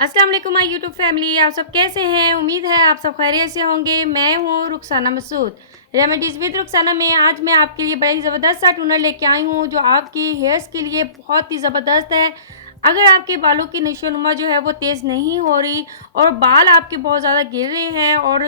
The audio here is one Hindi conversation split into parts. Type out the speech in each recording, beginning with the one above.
अस्सलाम वालेकुम माय यूट्यूब फैमिली। आप सब कैसे हैं? उम्मीद है आप सब खैरियत से होंगे। मैं हूँ रुखसाना मसूद। रेमेडीज़ विद रुखसाना में आज मैं आपके लिए बड़ा ही ज़बरदस्त सा टूनर लेके आई हूँ जो आपकी हेयर्स के लिए बहुत ही ज़बरदस्त है। अगर आपके बालों की नशोनुमा जो है वो तेज़ नहीं हो रही और बाल आपके बहुत ज़्यादा गिर रहे हैं और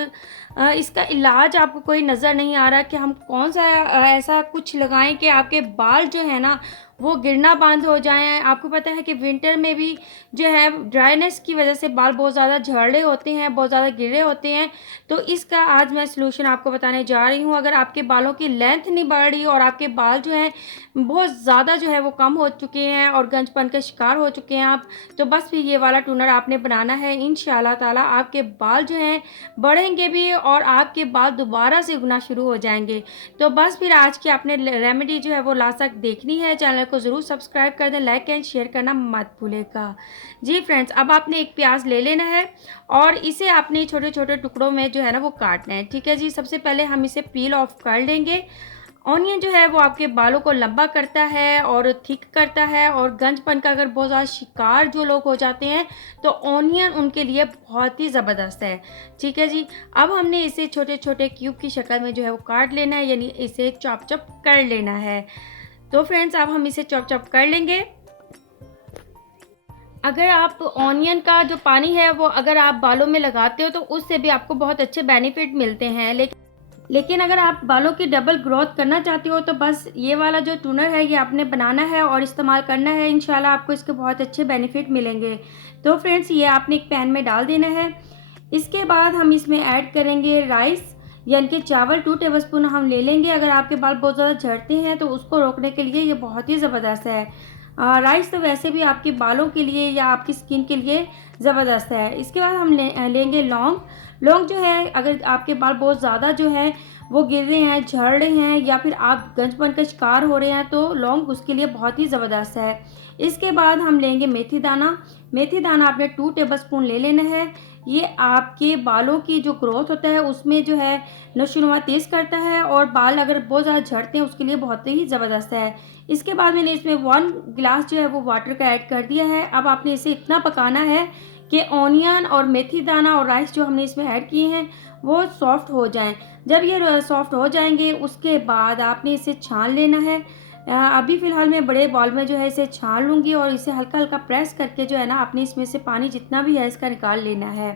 इसका इलाज आपको कोई नज़र नहीं आ रहा कि हम कौन सा ऐसा कुछ लगाएं कि आपके बाल जो है ना वो गिरना बंद हो जाएँ। आपको पता है कि विंटर में भी जो है ड्राइनेस की वज़ह से बाल बहुत ज़्यादा झड़ रहे होते हैं, बहुत ज़्यादा गिर रहे होते हैं। तो इसका आज मैं सॉल्यूशन आपको बताने जा रही हूँ। अगर आपके बालों की लेंथ नहीं बढ़ रही और आपके बाल जो हैं बहुत ज़्यादा जो है वो कम हो चुके हैं और गंजपन का शिकार हो चुके हैं आप, तो बस फिर ये वाला टूनर आपने बनाना है। इंशाअल्लाह ताला आपके बाल जो हैं बढ़ेंगे भी और आपके बाल दोबारा से उगना शुरू हो जाएँगे। तो बस फिर आज की आपने रेमेडी जो है वो लास्ट तक देखनी है। चैनल को ज़रूर सब्सक्राइब कर दें, लाइक एंड शेयर करना मत भूलिएगा। जी फ्रेंड्स, अब आपने एक प्याज ले लेना है और इसे आपने छोटे-छोटे टुकड़ों में जो है ना वो काटना है। ठीक है जी, सबसे पहले हम इसे पील ऑफ कर लेंगे। ऑनियन जो है वो आपके बालों को लंबा करता है और थिक करता है और गंजपन का अगर बहुत ज़्यादा शिकार जो लोग हो जाते हैं तो ऑनियन उनके लिए बहुत ही ज़बरदस्त है। ठीक है जी, अब हमने इसे छोटे-छोटे क्यूब की शक्ल में जो है वो काट लेना है, यानी इसे चॉप-चॉप कर लेना है। तो फ्रेंड्स, अब हम इसे चॉप-चॉप कर लेंगे। अगर आप ऑनियन का जो पानी है वो अगर आप बालों में लगाते हो तो उससे भी आपको बहुत अच्छे बेनिफिट मिलते हैं। लेकिन अगर आप बालों की डबल ग्रोथ करना चाहते हो तो बस ये वाला जो टूनर है ये आपने बनाना है और इस्तेमाल करना है। इंशाल्लाह आपको इसके बहुत अच्छे बेनिफिट मिलेंगे। तो फ्रेंड्स, ये आपने एक पैन में डाल देना है। इसके बाद हम इसमें ऐड करेंगे राइस, यानी कि चावल 2 टेबलस्पून हम ले लेंगे। अगर आपके बाल बहुत ज़्यादा झड़ते हैं तो उसको रोकने के लिए ये बहुत ही ज़बरदस्त है। राइस तो वैसे भी आपके बालों के लिए या आपकी स्किन के लिए ज़बरदस्त है। इसके बाद हम लेंगे लौंग। लौंग जो है, अगर आपके बाल बहुत ज़्यादा जो है वो गिर रहे हैं, झड़ रहे हैं या फिर आप गंजपन का शिकार हो रहे हैं तो लौंग उसके लिए बहुत ही ज़बरदस्त है। इसके बाद हम लेंगे मेथी दाना। मेथी दाना आपने 2 टेबलस्पून ले लेना है। ये आपके बालों की जो ग्रोथ होता है उसमें जो है नशोनुमा तेज़ करता है और बाल अगर बहुत ज़्यादा झड़ते हैं उसके लिए बहुत ही ज़बरदस्त है। इसके बाद मैंने इसमें 1 गिलास जो है वो वाटर का ऐड कर दिया है। अब आपने इसे इतना पकाना है कि ऑनियन और मेथी दाना और राइस जो हमने इसमें ऐड किए हैं वो सॉफ्ट हो जाएँ। जब ये सॉफ्ट हो जाएँगे उसके बाद आपने इसे छान लेना है। अभी फ़िलहाल मैं बड़े बाउल में जो है इसे छान लूँगी और इसे हल्का-हल्का प्रेस करके जो है ना आपने इसमें से पानी जितना भी है इसका निकाल लेना है।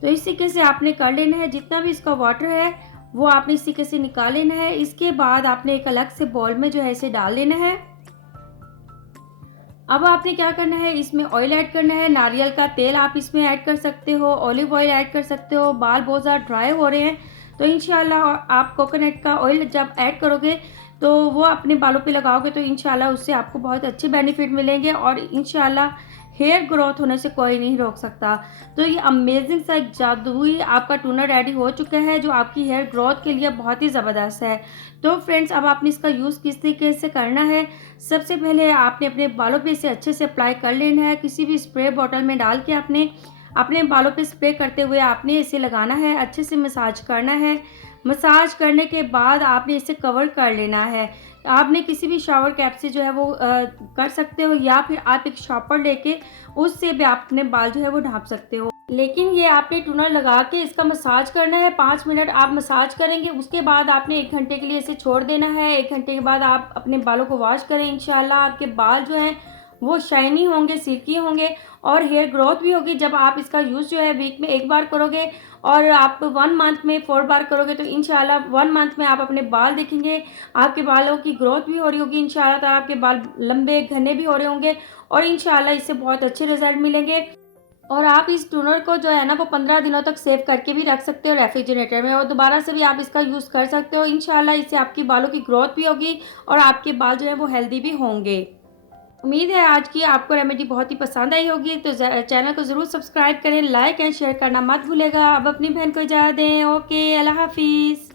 तो इस तरीके से आपने कर लेना है, जितना भी इसका वाटर है वो आपने इस तरीके से निकाल लेना है। इसके बाद आपने एक अलग से बाउल में जो है इसे डाल लेना है। अब आपने क्या करना है, इसमें ऑयल ऐड करना है। नारियल का तेल आप इसमें ऐड कर सकते हो, ऑलिव ऑयल ऐड कर सकते हो। बाल बहुत ज़्यादा ड्राई हो रहे हैं तो इंशाल्लाह आप कोकोनट का ऑयल जब ऐड करोगे तो वो अपने बालों पे लगाओगे तो इंशाल्लाह उससे आपको बहुत अच्छे बेनिफिट मिलेंगे और इंशाल्लाह हेयर ग्रोथ होने से कोई नहीं रोक सकता। तो ये अमेजिंग सा एक जादुई आपका टूनर रेडी हो चुका है जो आपकी हेयर ग्रोथ के लिए बहुत ही ज़बरदस्त है। तो फ्रेंड्स, अब आपने इसका यूज़ किस तरीके से करना है, सबसे पहले आपने अपने बालों पे इसे अच्छे से अप्लाई कर लेना है। किसी भी स्प्रे बॉटल में डाल के आपने अपने बालों पे स्प्रे करते हुए आपने इसे लगाना है, अच्छे से मसाज करना है। मसाज करने के बाद आपने इसे कवर कर लेना है। आपने किसी भी शावर कैप से जो है वो कर सकते हो या फिर आप एक शॉपर लेके उससे भी आप अपने बाल जो है वो ढाँप सकते हो। लेकिन ये आपने टूनर लगा के इसका मसाज करना है। 5 मिनट आप मसाज करेंगे, उसके बाद आपने 1 घंटे के लिए इसे छोड़ देना है। 1 घंटे के बाद आप अपने बालों को वॉश करें। इंशाल्लाह आपके बाल जो हैं वो शाइनी होंगे, सिल्की होंगे और हेयर ग्रोथ भी होगी। जब आप इसका यूज़ जो है वीक में 1 बार करोगे और आप 1 मंथ में 4 बार करोगे तो इंशाल्लाह 1 मंथ में आप अपने बाल देखेंगे, आपके बालों की ग्रोथ भी हो रही होगी। इंशाल्लाह ताला आपके बाल लंबे घने भी हो रहे होंगे और इंशाल्लाह इससे बहुत अच्छे रिजल्ट मिलेंगे। और आप इस टूनर को जो है ना वो 15 दिनों तक सेव करके भी रख सकते हो रेफ्रिजरेटर में और दोबारा से भी आप इसका यूज़ कर सकते हो। इंशाल्लाह इससे आपकी बालों की ग्रोथ भी होगी और आपके बाल जो है वो हेल्दी भी होंगे। उम्मीद है आज की आपको रेमेडी बहुत ही पसंद आई होगी। तो चैनल को ज़रूर सब्सक्राइब करें, लाइक एंड शेयर करना मत भूलेगा। अब अपनी बहन को इजाज़त दें। ओके, अल्लाह हाफिज़।